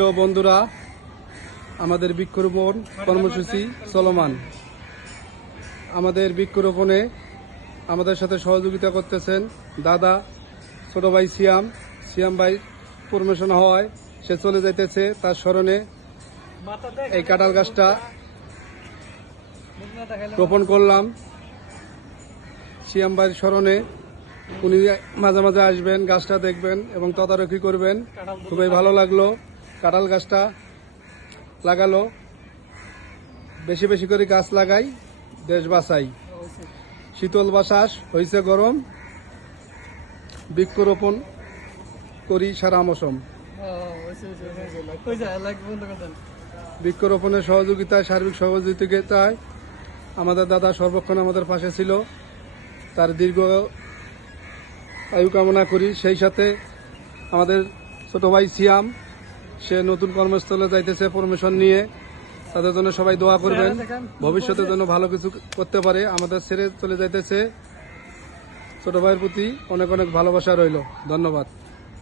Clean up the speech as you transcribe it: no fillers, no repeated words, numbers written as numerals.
প্রিয় বন্ধুরা, আমাদের বৃক্ষরোপণ কর্মসূচি চলমান। আমাদের বৃক্ষরোপণে আমাদের সাথে সহযোগিতা করতেছেন দাদা, ছোট ভাই সিয়াম ভাই প্রমোশন হওয়ায় সে চলে যাইতেছে, তার স্মরণে এই কাঁঠাল গাছটা রোপণ করলাম। সিয়াম ভাইয়ের স্মরণে উনি মাঝে মাঝে আসবেন, গাছটা দেখবেন এবং তদারকি করবেন। খুবই ভালো লাগলো। কাঁঠাল গাছটা লাগালো, বেশি বেশি করে গাছ লাগাই, দেশ বাঁচাই। শীতল বাতাস হয়েছে গরম, বৃক্ষরোপণ করি সারা মৌসুম। বৃক্ষরোপণের সহযোগিতায়, সার্বিক সহযোগিতায় আমাদের দাদা সর্বক্ষণ আমাদের পাশে ছিল। তার দীর্ঘ আয়ু কামনা করি। সেই সাথে আমাদের ছোট ভাই সিয়াম, সে নতুন কর্মস্থলে যাইতেছে প্রমোশন নিয়ে। তাদের জন্য সবাই দোয়া করবেন, ভবিষ্যতের জন্য ভালো কিছু করতে পারে। আমাদের ছেড়ে চলে যাইতেছে। ছোট ভাইয়ের প্রতি অনেক অনেক ভালোবাসা রইল। ধন্যবাদ।